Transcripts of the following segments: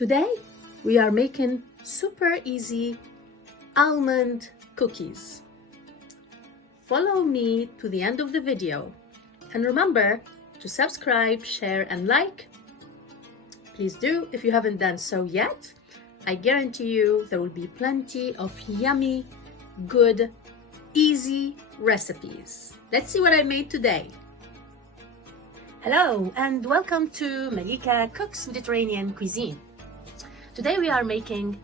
Today we are making super easy almond cookies. Follow me to the end of the video and remember to subscribe, share and like. Please do if you haven't done so yet. I guarantee you there will be plenty of yummy, good, easy recipes. Let's see what I made today. Hello and welcome to Malika Cooks Mediterranean Cuisine. Today we are making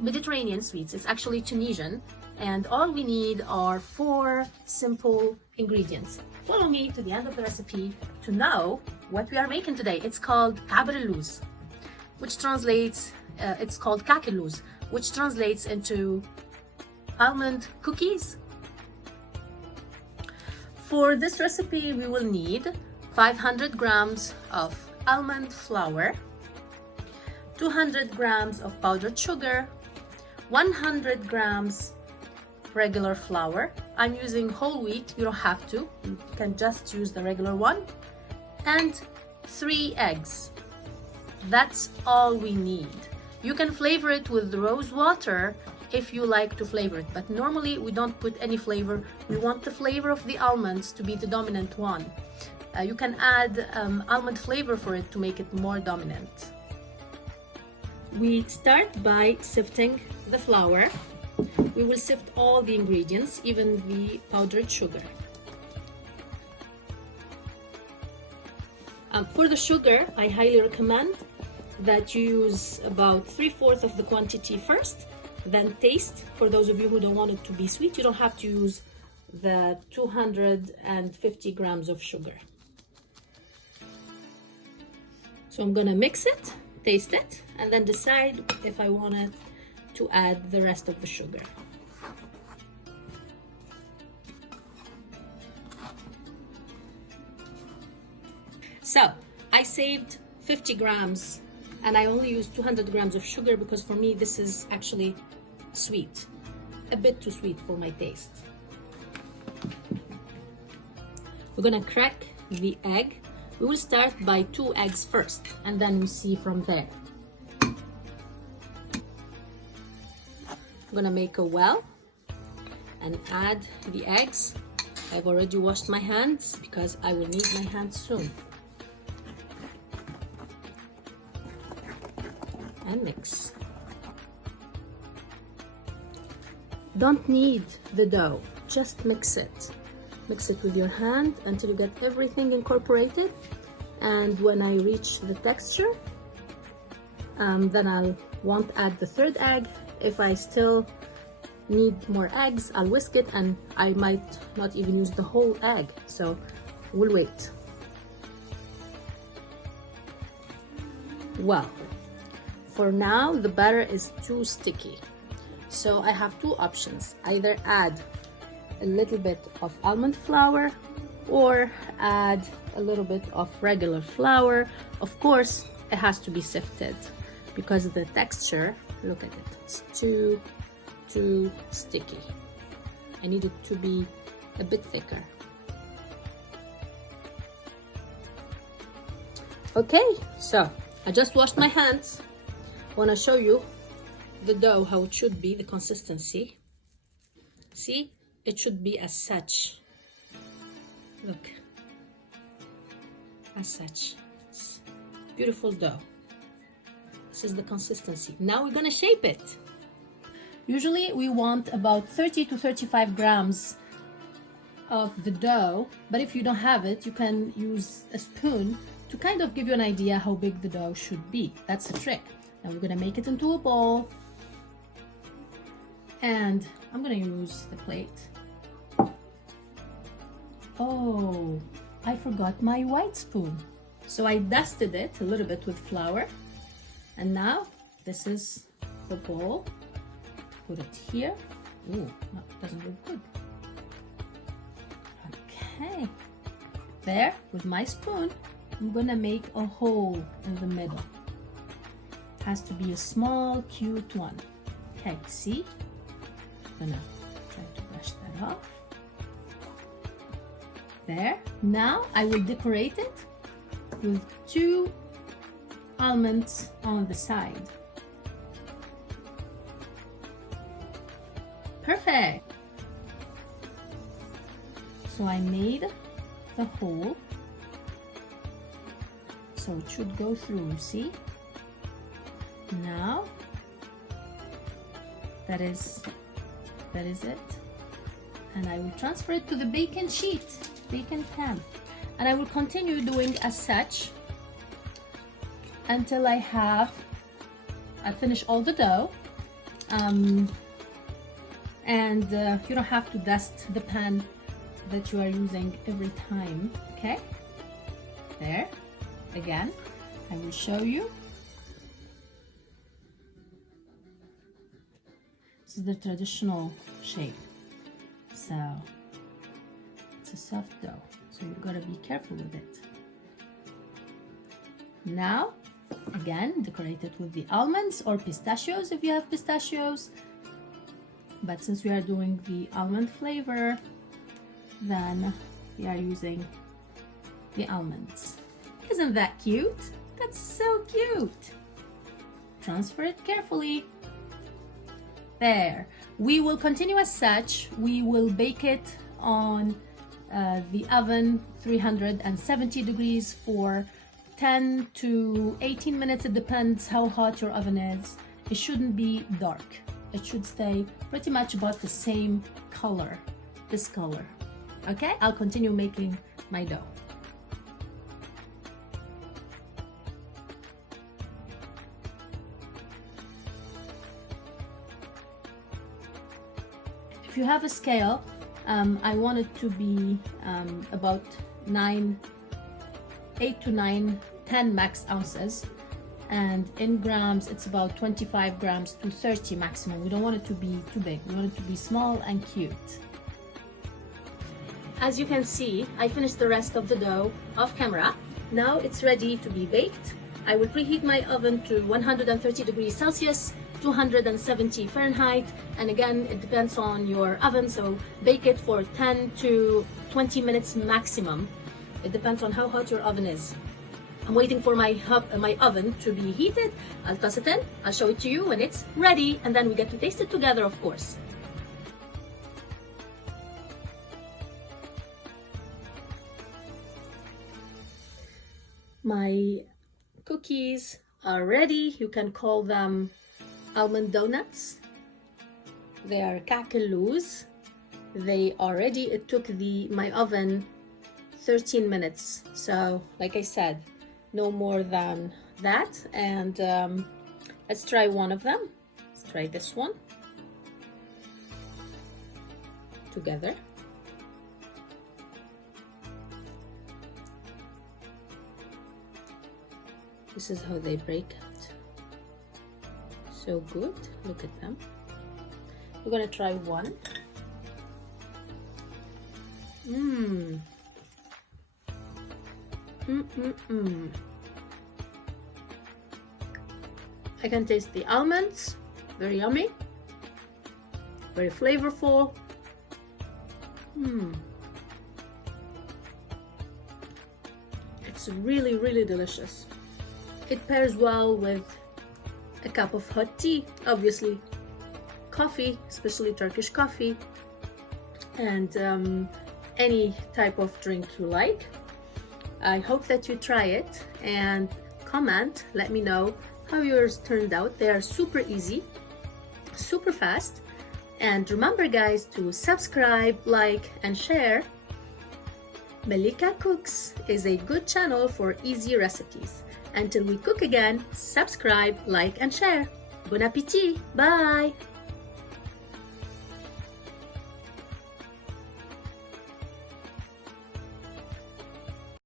Mediterranean sweets. It's actually Tunisian, and all we need are 4 simple ingredients. Follow me to the end of the recipe to know what we are making today. It's called Looz, which translates, it's called Kaake Looz, which translates into almond cookies. For this recipe, we will need 500 grams of almond flour, 200 grams of powdered sugar, 100 grams regular flour. I'm using whole wheat, you don't have to, you can just use the regular one, and 3 eggs. That's all we need. You can flavor it with rose water if you like to flavor it, but normally we don't put any flavor. We want the flavor of the almonds to be the dominant one. You can add almond flavor for it to make it more dominant. We start by sifting the flour. We will sift all the ingredients, even the powdered sugar. For the sugar, I highly recommend that you use about 3/4 of the quantity first, then taste. For those of you who don't want it to be sweet, you don't have to use the 250 grams of sugar. So I'm gonna mix it, taste it, and then decide if I wanted to add the rest of the sugar. So I saved 50 grams and I only used 200 grams of sugar because for me this is actually sweet, a bit too sweet for my taste. We're gonna crack the egg. We will start by 2 eggs first and then we'll see from there. I'm gonna make a well and add the eggs. I've already washed my hands because I will need my hands soon. And mix. Don't knead the dough, just mix it. Mix it with your hand until you get everything incorporated, and when I reach the texture, then I'll won't add the 3rd egg. If I still need more eggs, I'll whisk it, and I might not even use the whole egg, so we'll wait. Well, for now the batter is too sticky, so I have 2 options. Either add a little bit of almond flour or add a little bit of regular flour. Of course, it has to be sifted because the texture, look at it, it's too sticky. I need it to be a bit thicker. Okay, so I just washed my hands. I want to show you the dough, how it should be, the consistency. See? It should be as such. Look, as such. It's beautiful dough. This is the consistency. Now we're gonna shape it. Usually we want about 30 to 35 grams of the dough, but if you don't have it, you can use a spoon to kind of give you an idea how big the dough should be. That's the trick. Now we're gonna make it into a bowl, and I'm gonna use the plate. Oh, I forgot my white spoon. So I dusted it a little bit with flour, and now this is the bowl. Put it here. Ooh, that doesn't look good. Okay, there with my spoon, I'm gonna make a hole in the middle. Has to be a small, cute one. Okay, see? I'm gonna try to brush that off. There. Now I will decorate it with 2 almonds on the side. Perfect. So I made the hole, so it should go through, see? Now that is it, and I will transfer it to the baking sheet, baking pan, and I will continue doing as such until I finish all the dough. And you don't have to dust the pan that you are using every time. Okay, there again, I will show you. This is the traditional shape, so it's a soft dough, so you've got to be careful with it. Now again, decorate it with the almonds or pistachios if you have pistachios, but since we are doing the almond flavor, then we are using the almonds. Isn't that cute? That's so cute. Transfer it carefully. There. We will continue as such. We will bake it on the oven 370 degrees for 10 to 18 minutes. It depends how hot your oven is. It shouldn't be dark. It should stay pretty much about the same color, this color. Okay, I'll continue making my dough. If you have a scale, I want it to be about 8 to 9, 10 max ounces, and in grams it's about 25 grams to 30 maximum. We don't want it to be too big, we want it to be small and cute. As you can see, I finished the rest of the dough off camera. Now it's ready to be baked. I will preheat my oven to 130 degrees Celsius, 270 Fahrenheit, and again, it depends on your oven, so bake it for 10 to 20 minutes maximum. It depends on how hot your oven is. I'm waiting for my oven to be heated. I'll toss it in, I'll show it to you when it's ready, and then we get to taste it together, of course. My cookies are ready. You can call them almond donuts. They are Kaake Looz. They are ready. It took my oven 13 minutes. So like I said, no more than that. And let's try one of them. Let's try this one together. This is how they break out. So good. Look at them. We're gonna try one. I can taste the almonds. Very yummy. Very flavorful. It's really, really delicious. It pairs well with a cup of hot tea, obviously, coffee, especially Turkish coffee, and any type of drink you like. I hope that you try it and comment, let me know how yours turned out. They are super easy, super fast, and remember guys to subscribe, like, and share. Malika Cooks is a good channel for easy recipes. Until we cook again, subscribe, like, and share. Bon appétit! Bye!